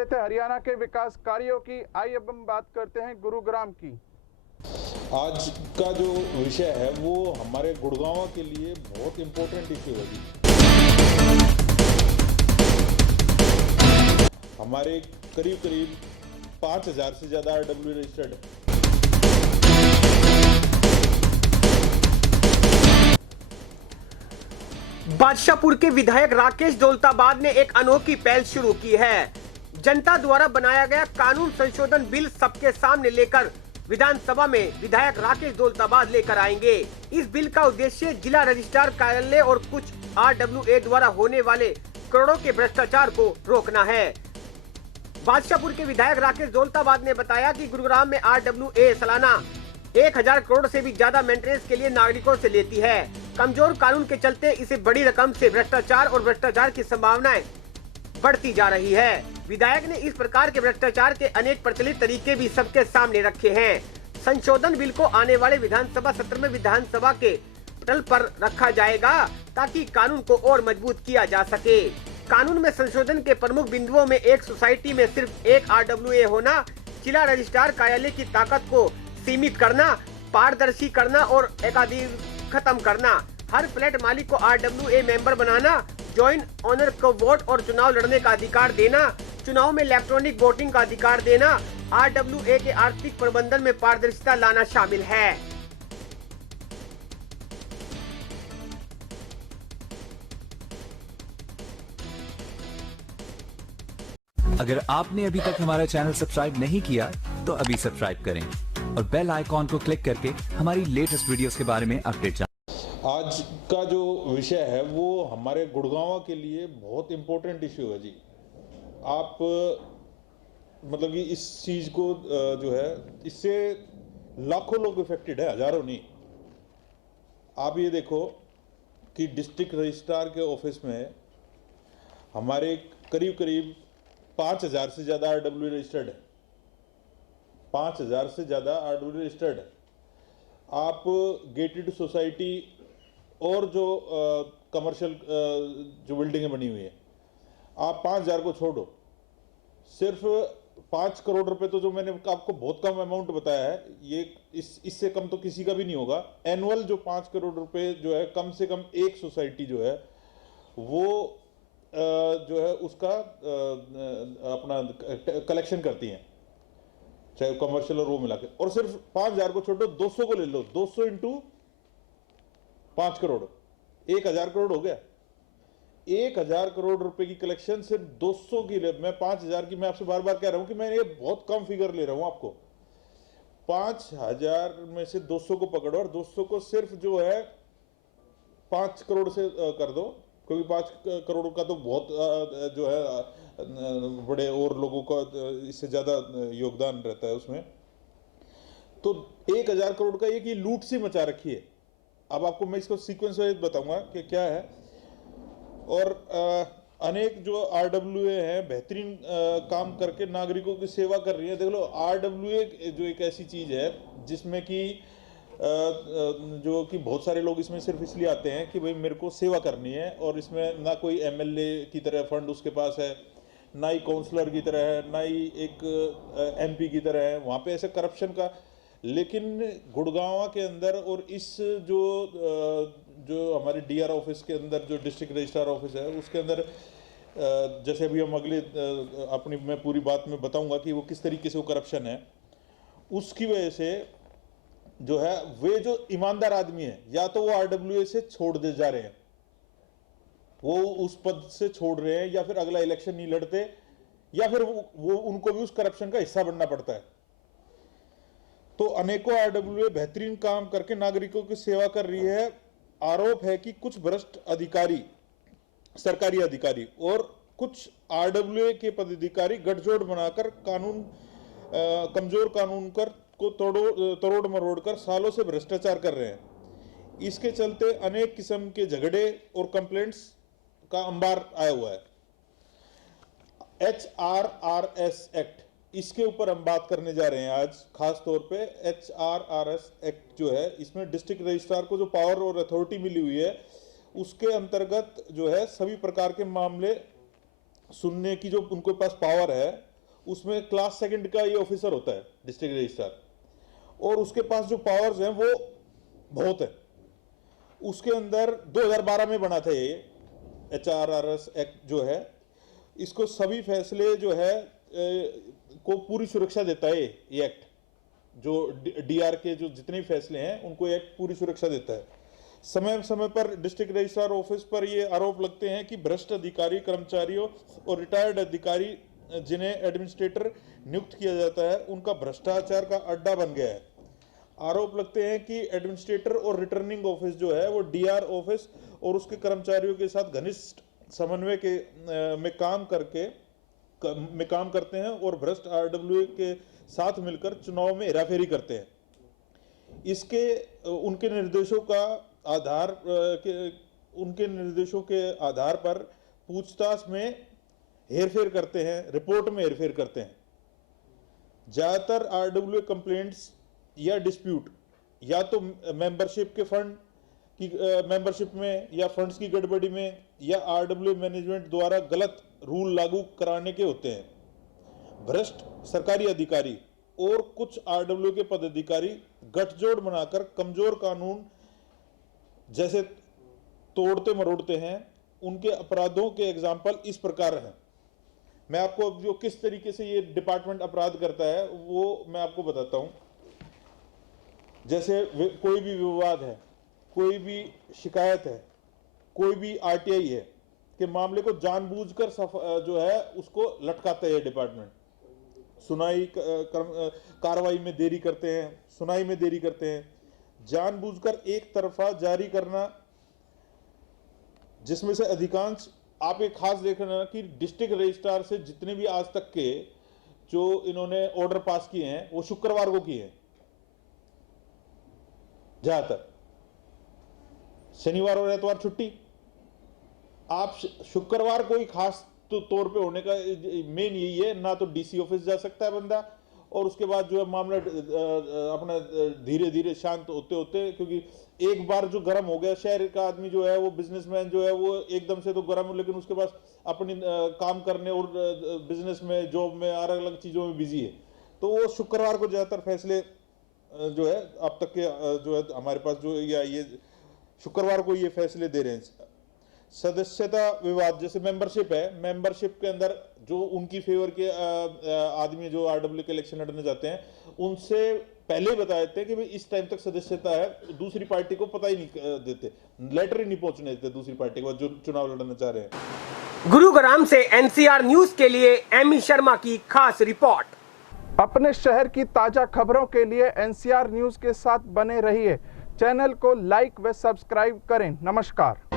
रहे थे हरियाणा के विकास कार्यों की। आइए अब हम बात करते हैं गुरुग्राम की। आज का जो विषय है वो हमारे गुड़गांव के लिए बहुत इम्पोर्टेंट इश्यू है जी। हमारे करीब करीब 5000 से ज़्यादा RW रजिस्टर्ड है। बादशाहपुर के विधायक राकेश दौलताबाद ने एक अनोखी पहल शुरू की है। जनता द्वारा बनाया गया कानून संशोधन बिल सबके सामने लेकर विधानसभा में विधायक राकेश दौलताबाद लेकर आएंगे। इस बिल का उद्देश्य जिला रजिस्ट्रार कार्यालय और कुछ RWA द्वारा होने वाले करोड़ों के भ्रष्टाचार को रोकना है। बादशाहपुर के विधायक राकेश दौलताबाद ने बताया कि गुरुग्राम में RWA सालाना 1000 करोड़ से भी ज्यादा मेंटेनेंस के लिए नागरिकों से लेती है। कमजोर कानून के चलते इसे बड़ी रकम से भ्रष्टाचार की संभावनाएं बढ़ती जा रही है। विधायक ने इस प्रकार के भ्रष्टाचार के अनेक प्रचलित तरीके भी सबके सामने रखे हैं। संशोधन बिल को आने वाले विधानसभा सत्र में विधानसभा के पटल पर रखा जाएगा ताकि कानून को और मजबूत किया जा सके। कानून में संशोधन के प्रमुख बिंदुओं में एक सोसाइटी में सिर्फ एक RWA होना, जिला रजिस्ट्रार कार्यालय की ताकत को सीमित करना, पारदर्शी करना और एकाधिकार खत्म करना, हर फ्लैट मालिक को RWA मेंबर बनाना, जॉइंट ओनर को वोट और चुनाव लड़ने का अधिकार देना, चुनाव में इलेक्ट्रॉनिक वोटिंग का अधिकार देना, RWA के आर्थिक प्रबंधन में पारदर्शिता लाना शामिल है। अगर आपने अभी तक हमारा चैनल सब्सक्राइब नहीं किया तो अभी सब्सक्राइब करें और बेल आइकॉन को क्लिक करके हमारी लेटेस्ट वीडियोस के बारे में अपडेट जानें। आज का जो विषय है वो हमारे गुड़गांव के लिए बहुत इम्पोर्टेंट इश्यू है जी। आप मतलब कि इस चीज़ को जो है इससे लाखों लोग इफेक्टेड है, हजारों नहीं। आप ये देखो कि डिस्ट्रिक्ट रजिस्ट्रार के ऑफिस में हमारे करीब करीब 5000 से ज़्यादा RW रजिस्टर्ड है। 5000 से ज़्यादा RW रजिस्टर्ड है। आप गेटेड सोसाइटी और जो कमर्शियल जो बिल्डिंगें बनी हुई है, आप 5000 को छोड़ो, सिर्फ 5 करोड़ रुपए तो जो मैंने आपको बहुत कम अमाउंट बताया है, ये इससे कम तो किसी का भी नहीं होगा। एनुअल जो 5 करोड़ रुपए जो है कम से कम एक सोसाइटी जो है वो जो है उसका अपना कलेक्शन करती हैं, चाहे कमर्शियल और वो मिला के। और सिर्फ 5000 को छोड़ो, 200 को ले लो, 200 इंटू 5 करोड़, 1000 करोड़ हो गया। 1000 करोड़ रुपए की कलेक्शन सिर्फ 200 की। मैं 5000 की, मैं आपसे बार बार कह रहा हूं कि मैं ये बहुत कम फिगर ले रहा हूं आपको। 5000 में से 200 को पकड़ो और 200 को सिर्फ जो है 5 करोड़ से कर दो, क्योंकि 5 करोड़ का तो बहुत जो है बड़े और लोगों का इससे ज़्यादा योगदान रहता है उसमें। तो 1000 करोड़ का एक ही लूट सी मचा रखी है। अब आपको मैं इसको सीक्वेंस वाइज बताऊंगा कि क्या है। और अनेक जो RWA हैं बेहतरीन काम करके नागरिकों की सेवा कर रही है। देख लो, RWA जो एक ऐसी चीज़ है जिसमें कि जो कि बहुत सारे लोग इसमें सिर्फ इसलिए आते हैं कि भाई मेरे को सेवा करनी है, और इसमें ना कोई MLA की तरह फंड उसके पास है, ना ही काउंसलर की तरह है, ना ही एक MP की तरह है। वहाँ पे ऐसे करप्शन का, लेकिन गुड़गांव के अंदर और इस जो हमारे DR ऑफिस के अंदर जो डिस्ट्रिक्ट रजिस्ट्रार ऑफिस है उसके अंदर, जैसे अभी हम अगले अपनी मैं पूरी बात में बताऊंगा कि वो किस तरीके से वो करप्शन है, उसकी वजह से जो है वे जो ईमानदार आदमी है या तो वो RWA से छोड़ दे जा रहे हैं, वो उस पद से छोड़ रहे हैं, या फिर अगला इलेक्शन नहीं लड़ते, या फिर वो उनको भी उस करप्शन का हिस्सा बनना पड़ता है। तो अनेकों RWA बेहतरीन काम करके नागरिकों की सेवा कर रही है। आरोप है कि कुछ भ्रष्ट अधिकारी, सरकारी अधिकारी और कुछ RWA के पदाधिकारी गठजोड़ बनाकर कानून कमजोर कानून को तोड़ मरोड़ कर सालों से भ्रष्टाचार कर रहे हैं। इसके चलते अनेक किस्म के झगड़े और कंप्लेंट्स का अंबार आया हुआ है। HRRS एक्ट, इसके ऊपर हम बात करने जा रहे हैं आज खास तौर पे। HRRS एक्ट जो है, इसमें डिस्ट्रिक्ट रजिस्ट्रार को जो पावर और अथॉरिटी मिली हुई है उसके अंतर्गत जो है सभी प्रकार के मामले सुनने की जो उनके पास पावर है उसमें क्लास सेकंड का ये ऑफिसर होता है डिस्ट्रिक्ट रजिस्ट्रार, और उसके पास जो पावर्स हैं वो बहुत है। उसके अंदर 2012 में बना था ये HRRS एक्ट जो है, इसको सभी फैसले जो है को पूरी सुरक्षा देता है ये एक्ट, जो DR के जो जितने फैसले हैं उनको एक्ट पूरी सुरक्षा देता है। समय समय पर डिस्ट्रिक्ट रजिस्ट्रार ऑफिस पर ये आरोप लगते हैं कि भ्रष्ट अधिकारी, कर्मचारियों और रिटायर्ड अधिकारी जिन्हें एडमिनिस्ट्रेटर नियुक्त किया जाता है उनका भ्रष्टाचार का अड्डा बन गया है। आरोप लगते हैं कि एडमिनिस्ट्रेटर और रिटर्निंग ऑफिस जो है वो DR ऑफिस और उसके कर्मचारियों के साथ घनिष्ठ समन्वय के में काम करते हैं और भ्रष्ट RWA के साथ मिलकर चुनाव में हेराफेरी करते हैं। इसके उनके निर्देशों के आधार पर पूछताछ में हेरफेर करते हैं, रिपोर्ट में हेरफेर करते हैं। ज्यादातर RWA कंप्लेंट्स या डिस्प्यूट या तो मेंबरशिप के फंड की मेंबरशिप में या फंड्स की गड़बड़ी में या RWA मैनेजमेंट द्वारा गलत रूल लागू कराने के होते हैं। भ्रष्ट सरकारी अधिकारी और कुछ RWA के पदाधिकारी गठजोड़ बनाकर कमजोर कानून जैसे तोड़ते मरोड़ते हैं। उनके अपराधों के एग्जाम्पल इस प्रकार हैं। मैं आपको जो किस तरीके से ये डिपार्टमेंट अपराध करता है वो मैं आपको बताता हूं। जैसे कोई भी विवाद है, कोई भी शिकायत है, कोई भी RTI है के मामले को जानबूझकर जो है उसको लटकाता है डिपार्टमेंट। सुनाई कार्रवाई में देरी करते हैं, सुनाई में देरी करते हैं, जानबूझकर एक तरफा जारी करना, जिसमें से अधिकांश आप एक खास देखना कि डिस्ट्रिक्ट रजिस्ट्रार से जितने भी आज तक के जो इन्होंने ऑर्डर पास किए हैं वो शुक्रवार को किए हैं। ज्यादातर शनिवार और एतवार छुट्टी, आप शुक्रवार को ही खास तो तौर पे होने का मेन यही है। ना तो DC ऑफिस जा सकता है बंदा, और उसके बाद जो है मामला अपना धीरे धीरे शांत होते होते, क्योंकि एक बार जो गर्म हो गया शहर का आदमी जो है वो बिजनेसमैन जो है वो एकदम से तो गर्म हो, लेकिन उसके पास अपनी काम करने और बिजनेस में, जॉब में, अलग अलग चीजों में बिजी है, तो वो शुक्रवार को ज्यादातर फैसले जो है अब तक के जो है हमारे पास जो ये शुक्रवार को ये फैसले दे रहे हैं। सदस्यता विवाद, जैसे मेंबरशिप है, मेंबरशिप के अंदर जो उनकी फेवर के आदमी जो RWA के इलेक्शन लड़ने जाते हैं उनसे पहले ही बता देते हैं कि भाई इस टाइम तक सदस्यता है, दूसरी पार्टी को पता ही नहीं देते, लेटर ही नहीं पहुंचने देते दूसरी पार्टी को जो चुनाव लड़ना चाह रहे हैं। गुरुग्राम से NCR न्यूज के लिए एमी शर्मा की खास रिपोर्ट। अपने शहर की ताजा खबरों के लिए NCR न्यूज के साथ बने रहिए। चैनल को लाइक व सब्सक्राइब करें। नमस्कार।